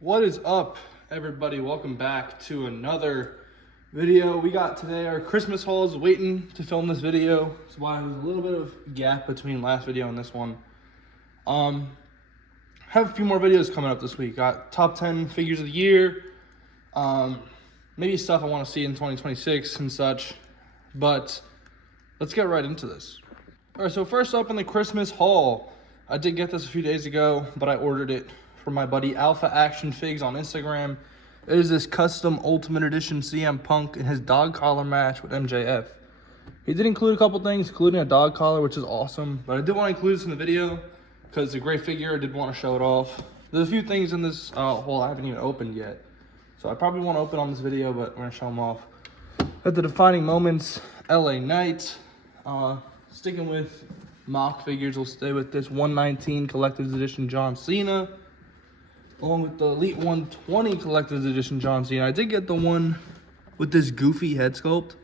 What is up, everybody? Welcome back to another video. We got today our Christmas hauls. Waiting to film this video. That's why there's a little bit of gap between last video and this one. Have a few more videos coming up this week. Got top 10 figures of the year. Maybe stuff I want to see in 2026 and such. But let's get right into this. All right, so first up in the Christmas haul. I did get this a few days ago, but I ordered it from my buddy Alpha Action Figs on Instagram. It is this custom Ultimate Edition CM Punk in his dog collar match with MJF. He did include a couple things, including a dog collar, which is awesome. But I did want to include this in the video because it's a great figure. I did want to show it off. There's a few things in this haul I haven't even opened yet. So I probably won't open on this video, but we're going to show them off. At the Defining Moments, LA Knight. Sticking with mock figures, we'll stay with this 119 Collector's Edition John Cena. Along with the Elite 120 Collector's Edition John Cena. I did get the one with this goofy head sculpt.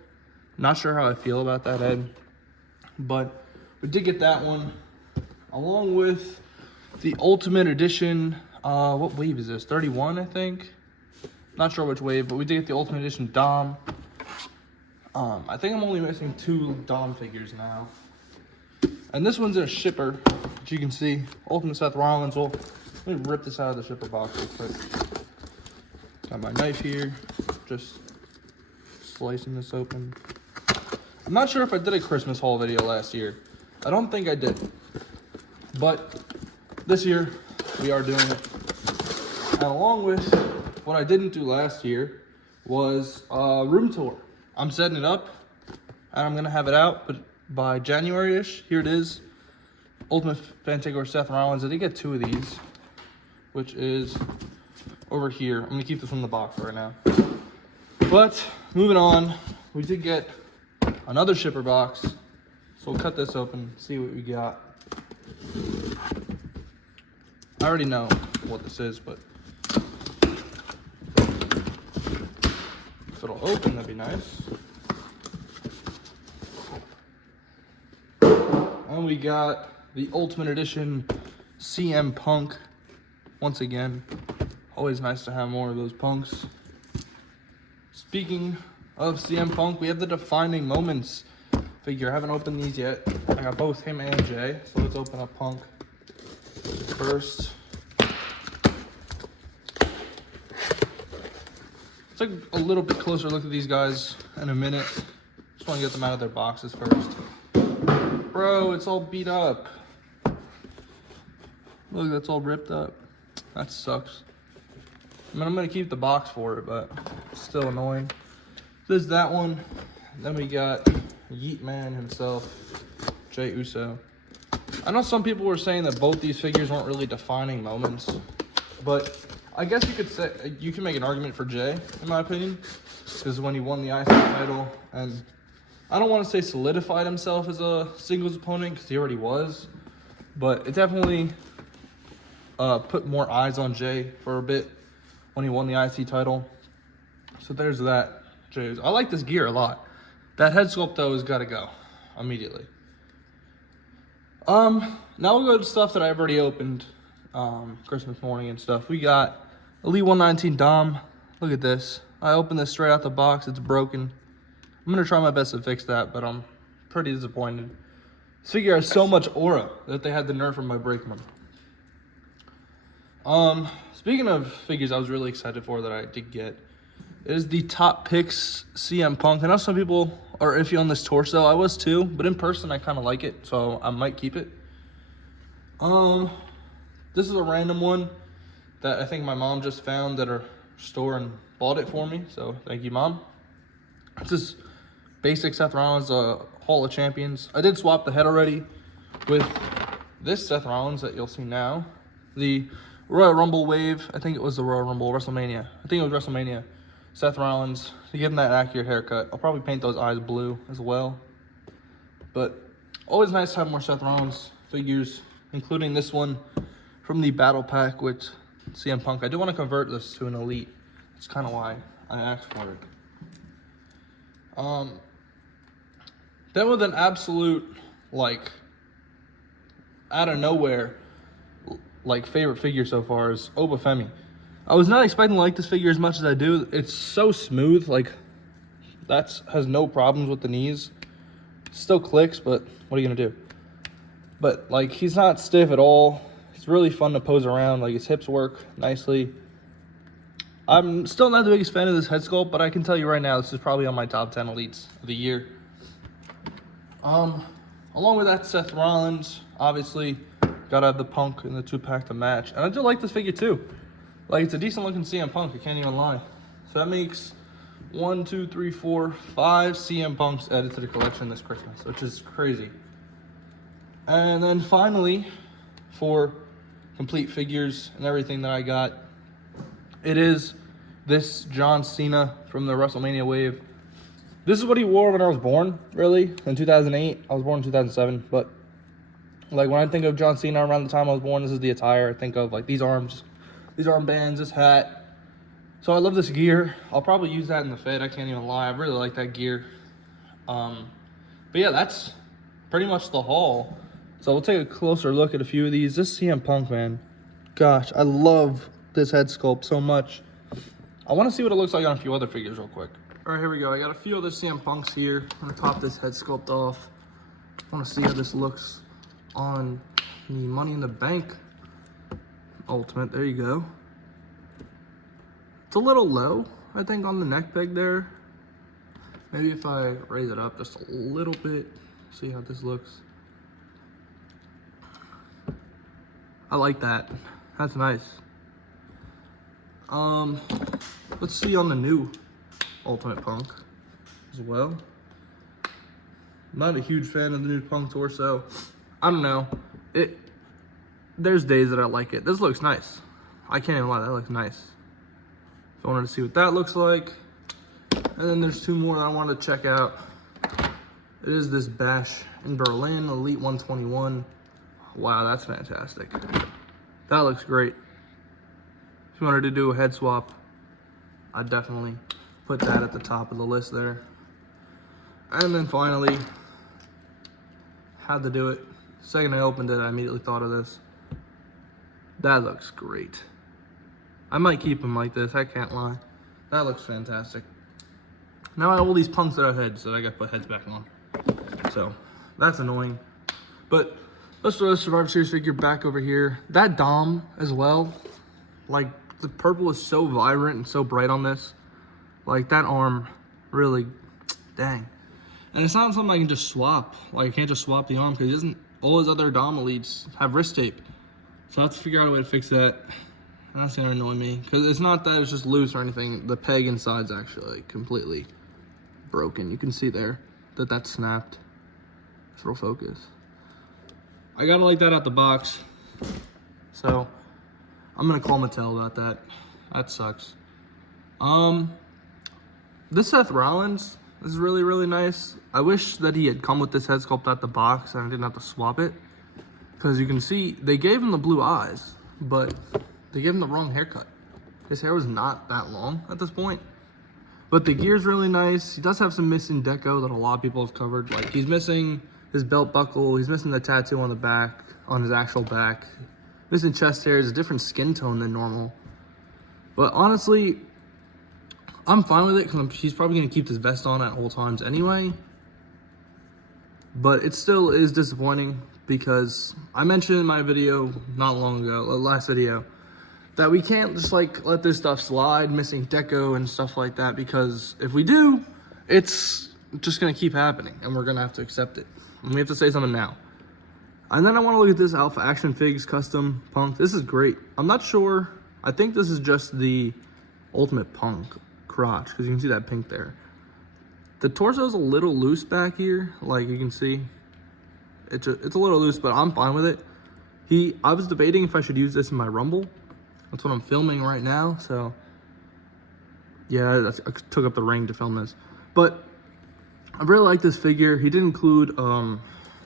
Not sure how I feel about that head. But we did get that one. Along with the Ultimate Edition, what wave is this? 31, I think? Not sure which wave, but we did get the Ultimate Edition Dom. I think I'm only missing 2 Dom figures now. And this one's a shipper, as you can see. Ultimate Seth Rollins. Well, let me rip this out of the shipper box real quick. Got my knife here, just slicing this open. I'm not sure if I did a Christmas haul video last year. I don't think I did. But this year, we are doing it. And along with what I didn't do last year was a room tour. I'm setting it up, and I'm going to have it out but by January-ish. Here it is. Ultimate Fan Takeover Seth Rollins. I did get 2 of these, which is over here. I'm going to keep this in the box right now. But moving on, we did get another shipper box. So we'll cut this open, see what we got. I already know what this is, but if it'll open, that'd be nice. And we got the Ultimate Edition CM Punk. Once again, always nice to have more of those punks. Speaking of CM Punk, we have the Defining Moments figure. I haven't opened these yet. I got both him and Jay, so let's open up Punk first. Let's take a little bit closer look at these guys in a minute. Just want to get them out of their boxes first. Bro, it's all beat up. Look, that's all ripped up. That sucks. I mean, I'm going to keep the box for it, but it's still annoying. There's that one. Then we got Yeet Man himself, Jey Uso. I know some people were saying that both these figures weren't really defining moments, but I guess you could say, you can make an argument for Jey, in my opinion, because when he won the IC title, and I don't want to say solidified himself as a singles opponent, because he already was, but it definitely put more eyes on Jey for a bit when he won the IC title. So there's that. Jey. I like this gear a lot. That head sculpt though has got to go immediately. Now we'll go to stuff that I've already opened Christmas morning and stuff. We got Elite 119 Dom. Look at this. I opened this straight out the box. It's broken. I'm gonna try my best to fix that, but I'm pretty disappointed. This figure has so much aura that they had the nerve from my Breakman. Speaking of figures I was really excited for that I did get, it is the Top Picks CM Punk. I know some people are iffy on this torso. I was too, but in person I kind of like it, so I might keep it. This is a random one that I think my mom just found at her store and bought it for me, so thank you, Mom. It's this basic Seth Rollins Hall of Champions. I did swap the head already with this Seth Rollins that you'll see now. The Royal Rumble wave, I think it was the Royal Rumble, WrestleMania. I think it was WrestleMania. Seth Rollins, to give him that accurate haircut. I'll probably paint those eyes blue as well. But always nice to have more Seth Rollins figures, including this one from the Battle Pack with CM Punk. I do want to convert this to an Elite. That's kind of why I asked for it. Then with an absolute, like, out of nowhere, like, favorite figure so far is Obafemi. I was not expecting to like this figure as much as I do. It's so smooth, like that has no problems with the knees. Still clicks, but what are you gonna do? But like he's not stiff at all. It's really fun to pose around. Like his hips work nicely. I'm still not the biggest fan of this head sculpt, but I can tell you right now, this is probably on my top 10 elites of the year. Along with that, Seth Rollins, obviously, gotta have the Punk and the 2-pack to match. And I do like this figure too. Like, it's a decent looking CM Punk, I can't even lie. So that makes 1, 2, 3, 4, 5 CM Punks added to the collection this Christmas, which is crazy. And then finally, for complete figures and everything that I got, it is this John Cena from the WrestleMania wave. This is what he wore when I was born, really, in 2008. I was born in 2007, but like when I think of John Cena around the time I was born, this is the attire I think of, like these arms, these armbands, this hat. So I love this gear. I'll probably use that in the Fed, I can't even lie. I really like that gear. But yeah, that's pretty much the haul. So we'll take a closer look at a few of these. This CM Punk, man, gosh, I love this head sculpt so much. I want to see what it looks like on a few other figures real quick. All right, here we go. I got a few other CM Punks here. I'm gonna top this head sculpt off. I want to see how this looks on the Money in the Bank Ultimate. There you go. It's a little low, I think, on the neck peg there. Maybe if I raise it up just a little bit, see how this looks. I like that. That's nice. Let's see on the new Ultimate Punk as well. I'm not a huge fan of the new Punk torso. I don't know. There's days that I like it. This looks nice. I can't even lie, that looks nice. So I wanted to see what that looks like. And then there's two more that I wanted to check out. It is this Bash in Berlin, Elite 121. Wow, that's fantastic. That looks great. If you wanted to do a head swap, I'd definitely put that at the top of the list there. And then finally, had to do it. The second I opened it, I immediately thought of this. That looks great. I might keep him like this, I can't lie. That looks fantastic. Now I have all these Punks that have heads that I gotta put heads back on. So, that's annoying. But let's throw the Survivor Series figure back over here. That Dom as well, like the purple is so vibrant and so bright on this. Like that arm, really, dang. And it's not something I can just swap. Like I can't just swap the arm because he doesn't, all his other Dom elites have wrist tape. So I have to figure out a way to fix that. And that's gonna annoy me. Because it's not that it's just loose or anything. The peg inside's actually like, completely broken. You can see there that that's snapped. Let's roll focus. I gotta like that out the box. So I'm gonna call Mattel about that. That sucks. This Seth Rollins is really, really nice. I wish that he had come with this head sculpt out the box and I didn't have to swap it. Because you can see, they gave him the blue eyes, but they gave him the wrong haircut. His hair was not that long at this point. But the gear's really nice. He does have some missing deco that a lot of people have covered. Like he's missing his belt buckle, he's missing the tattoo on the back, on his actual back. Missing chest hair, is a different skin tone than normal. But honestly, I'm fine with it because he's probably going to keep this vest on at all times anyway. But it still is disappointing because I mentioned in my video not long ago, last video, that we can't just like let this stuff slide, missing deco and stuff like that, because if we do, it's just going to keep happening and we're going to have to accept it. And we have to say something now. And then I want to look at this Alpha Action Figs custom Punk. This is great. I'm not sure. I think this is just the Ultimate Punk crotch because you can see that pink there. The torso is a little loose back here, like you can see. It's a little loose, but I'm fine with it. I was debating if I should use this in my Rumble. That's what I'm filming right now. So yeah, I took up the ring to film this, but I really like this figure. He did include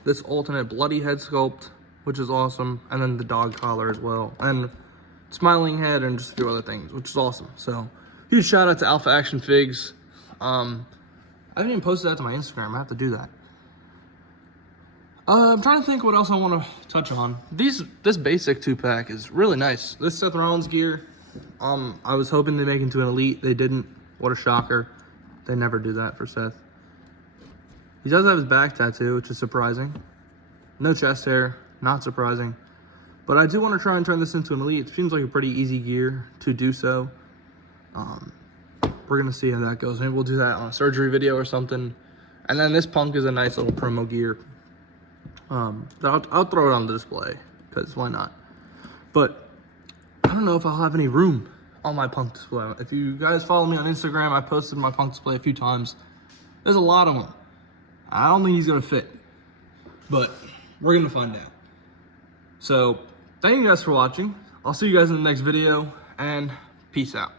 this alternate bloody head sculpt, which is awesome, and then the dog collar as well, and smiling head and just a few other things, which is awesome. So huge shout out to Alpha Action Figs. I haven't even posted that to my Instagram. I have to do that. I'm trying to think what else I want to touch on. This basic 2-pack is really nice. This Seth Rollins gear, I was hoping they make into an elite. They didn't. What a shocker. They never do that for Seth. He does have his back tattoo, which is surprising. No chest hair, not surprising. But I do want to try and turn this into an elite. It seems like a pretty easy gear to do so. We're going to see how that goes. Maybe we'll do that on a surgery video or something. And then this punk is a nice little promo gear. I'll throw it on the display, because why not? But I don't know if I'll have any room on my punk display. If you guys follow me on Instagram, I posted my punk display a few times. There's a lot of them. I don't think he's going to fit. But we're going to find out. So, thank you guys for watching. I'll see you guys in the next video, and peace out.